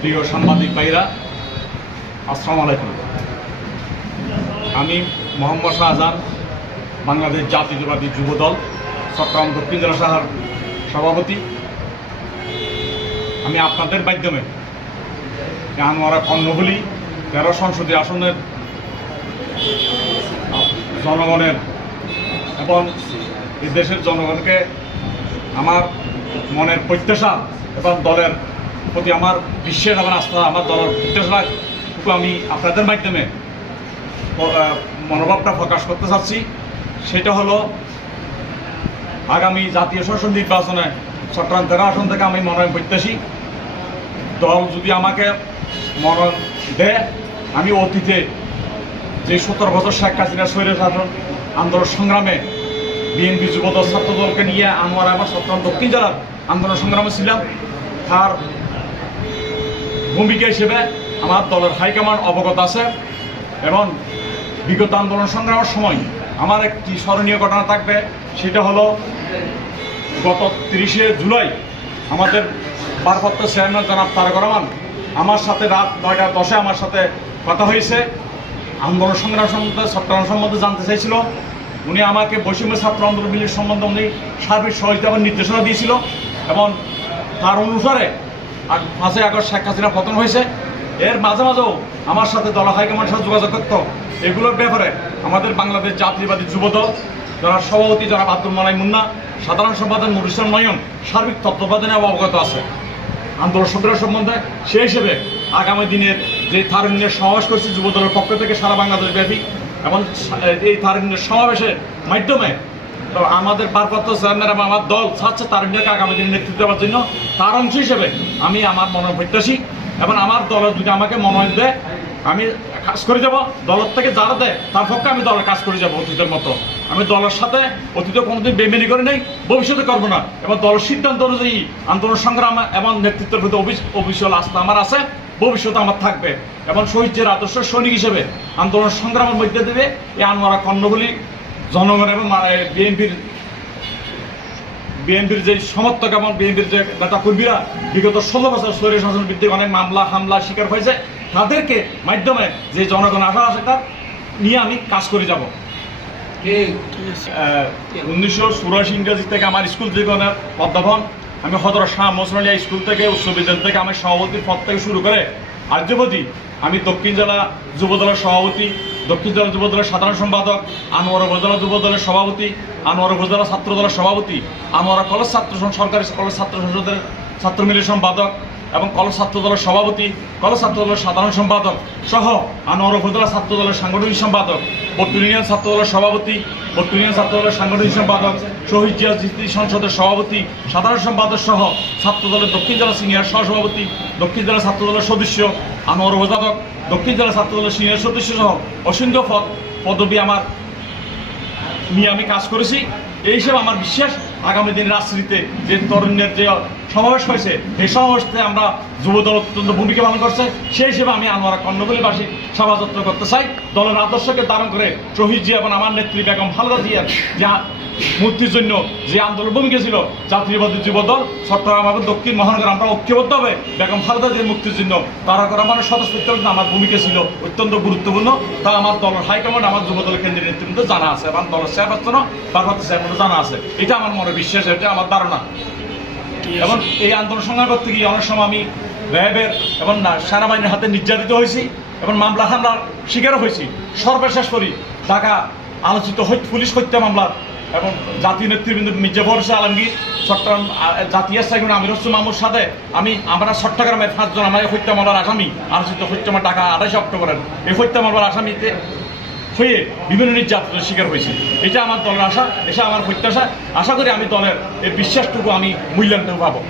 প্রিয় সাংবাদিক ভাইরা, আসসালামু আলাইকুম। আমি মোহাম্মদ শাহজাহান, বাংলাদেশ জাতীয়তাবাদী যুব দল চট্টগ্রাম দক্ষিণ জেলা শাখার সভাপতি। আমি আপনাদের মাধ্যমে আনোয়ারা কর্ণবলী তেরো সংসদীয় আসনের জনগণের এবং দেশের জনগণকে আমার মনের প্রত্যাশা এবং দলের প্রতি আমার বিশ্বাস এবং আস্থা, আমার দলের প্রত্যাশাটুকু আমি আপনাদের মাধ্যমে মনোভাবটা প্রকাশ করতে চাচ্ছি। সেটা হলো, আগামী জাতীয় সংসদ নির্বাচনে চট্টগ্রাম তেরো আসন থেকে আমি মনোনয়ন প্রত্যাশী। দল যদি আমাকে মনোনয়ন দেয়, আমি অতীতে যে সতেরো বছর শেখ হাসিনা শৈল শাসন আন্দোলন সংগ্রামে বিএনপি যুবদল ছাত্র দলকে নিয়ে আমার আমার চট্টগ্রাম দক্ষিণ জেলার আন্দোলন সংগ্রামে ছিলাম, তার ভূমিকা হিসেবে আমার দলের হাইকমান্ড অবগত আছে এবং বিগত আন্দোলন সংগ্রামের সময় আমার একটি স্মরণীয় ঘটনা থাকবে, সেটা হলো গত তিরিশে জুলাই আমাদের ভারপ্রাপ্ত চেয়ারম্যান জনাব তারেক রহমান আমার সাথে রাত নয়টা দশে আমার সাথে কথা হয়েছে। আন্দোলন সংগ্রাম সম্বন্ধে চট্টগ্রাম সম্বন্ধে জানতে চাইছিল। উনি আমাকে বৈষম্য ছাত্র আন্দোলন সম্বন্ধে উনি সার্বিক সহযোগিতা নির্দেশনা দিয়েছিল এবং তার অনুসারে পাঁচই আগস্ট শেখ হাসিনা পতন হয়েছে। এর মাঝে মাঝেও আমার সাথে দল হাইকমান্ডের সাথে যোগাযোগ করতো, এগুলোর ব্যাপারে আমাদের বাংলাদেশ জাতীয়বাদী যুবদল, যারা সভাপতি যারা আব্দুল মালাই মুন্না, সাধারণ সম্পাদক নুরিসান নয়ন সার্বিক তত্ত্বাবধানে অবগত আছে। আন্দোলন সংগ্রাম সম্বন্ধে সেই হিসেবে আগামী দিনের যে তারুণ্যের সমাবেশ করছে যুবদলের পক্ষ থেকে সারা বাংলাদেশ ব্যাপী এবং এই তারুণ্যের সমাবেশের মাধ্যমে তো আমাদের ভারপ্রাপ্ত চেয়ারম্যান এবং আমার দল চাচ্ছে তারুণ্যকে আগামী দিনে নেতৃত্ব দেওয়ার জন্য। তার অংশ হিসেবে আমি আমার মনোনয়ন প্রত্যাশী এবং আমার দলের যদি আমাকে মনোনয়ন দেয়, আমি কাজ করে যাব। দলের থেকে যারা দেয়, তার পক্ষে আমি দলের কাজ করে যাব অতীতের মতো। আমি দলের সাথে অতীতে কোনোদিন বেমেনি করে নেই, ভবিষ্যতে করব না। এবং দলের সিদ্ধান্ত অনুযায়ী আন্দোলন সংগ্রাম এবং নেতৃত্বের প্রতি অবি- অবিচল আস্থা আমার আছে ভবিষ্যতে আমার থাকবে। এবং শহীদের আদর্শ সৈনিক হিসেবে আন্দোলন সংগ্রামের মধ্যে দেবে, এই আনোয়ারা কর্ণগুলি জনগণ এবং বিএনপির বিএনপির যে সমর্থক এবং বিএনপির যে নেতা কর্মীরা বিগত ষোলো বছর শরীর শাসন ভিত্তিক অনেক মামলা, হামলা শিকার হয়েছে। তাদেরকে মাধ্যমে যে জনগণ আশা আছে তার নিয়ে আমি কাজ করে যাব। উনিশশো চুরাশি ইংরেজি থেকে আমার স্কুল জীবনের অধ্যাপন। আমি হদর শাহ মোসরালিয়া স্কুল থেকে উচ্চ বিদ্যালয় থেকে আমার সভাপতির পদ থেকে শুরু করে আর্যবতী আমি দক্ষিণ জেলা যুবদলের সভাপতি দক্ষিণ জেলা যুবদলের সাধারণ সম্পাদক, আনোয়ার উপজেলা যুবদলের সভাপতি, আনোয়ার উপজেলা ছাত্র দলের সভাপতি, আনোয়ারা কলেজ ছাত্র সরকারি কলেজ ছাত্র সংসদের ছাত্র মিলের সম্পাদক এবং কলেজ ছাত্র দলের সভাপতি কলেজ ছাত্র দলের সাধারণ সম্পাদক সহ আনোয়ার উপজেলা ছাত্র দলের সাংগঠনিক সম্পাদক বট্টুল ইউনিয়ন ছাত্র দলের সভাপতি বট্টুল ইউনিয়ন ছাত্র দলের সাংগঠনিক সম্পাদক, শহীদ জিয়া স্মৃতি সংসদের সভাপতি, সাধারণ সম্পাদক সহ ছাত্র দলের দক্ষিণ জেলা সিনিয়র সহসভাপতি, দক্ষিণ জেলা ছাত্র দলের সদস্য আনোয়ার উপজাতক, দক্ষিণ জেলা ছাত্র দলের সিনিয়র সদস্য সহ অসংখ্য পদ, পদবি আমার নিয়ে আমি কাজ করেছি। এই হিসেবে আমার বিশ্বাস আগামী দিন রাজনীতিতে যে তরুণের যে সমাবেশ হয়েছে। এই সমাবেশতে আমরা যুবদল অত্যন্ত ভূমিকা পালন করছে। সেই হিসেবে আমি আনোয়ারা কর্ণবলীবাসী সভাযাত্র করতে চাই। দলের আদর্শকে ধারণ করে শহীদ জিয়া এবং আমার নেত্রী বেগম খালেদা জিয়ার যা মুক্তির জন্য যে আন্দোলন ভূমিকা ছিল, জাতীয়বাদী যুবদল, চট্টগ্রাম এবং দক্ষিণ মহানগর, আমরা ঐক্যবদ্ধ হবে। বেগম খালেদা জিয়ার মুক্তির জন্য তারা করা মানে সদস্য আমার ভূমিকা ছিল অত্যন্ত গুরুত্বপূর্ণ। তা আমার দলের হাইকমান্ড আমার যুবদল কেন্দ্রের নেতৃত্ব জানা আছে এবং দলের চেয়ারপারসন বারবার জানা আছে। এটা আমার মনে বিশ্বাস, এটা আমার ধারণা। এবং এই আন্দোলন সংগ্রাম করতে গিয়ে অনেক সময় আমি র্যাবের এবং সেনাবাহিনীর হাতে নির্যাতিত হয়েছি এবং মামলা হামলার শিকারও হয়েছি। সর্বশেষ করি, ঢাকা আলোচিত পুলিশ হত্যা মামলা এবং জাতীয় নেতৃবৃন্দ মির্জা ফরসা আলমগীর, চট্টগ্রাম জাতীয় সাইগুন আমির হোসেন মামুর সাথে আমি, আমরা চট্টগ্রামের পাঁচজন, আমার এই হত্যা মামলার আসামি আলোচিত হত্যা ঢাকা আঠাশে অক্টোবরের। এই হত্যা মামলার আসামিতে হয়ে বিভিন্ন নির্যাতনের শিকার হয়েছে। এটা আমার দলের আশা, এটা আমার প্রত্যাশা। আশা করি আমি দলের এই বিশ্বাসটুকু আমি মূল্যায়নটুকু পাবো।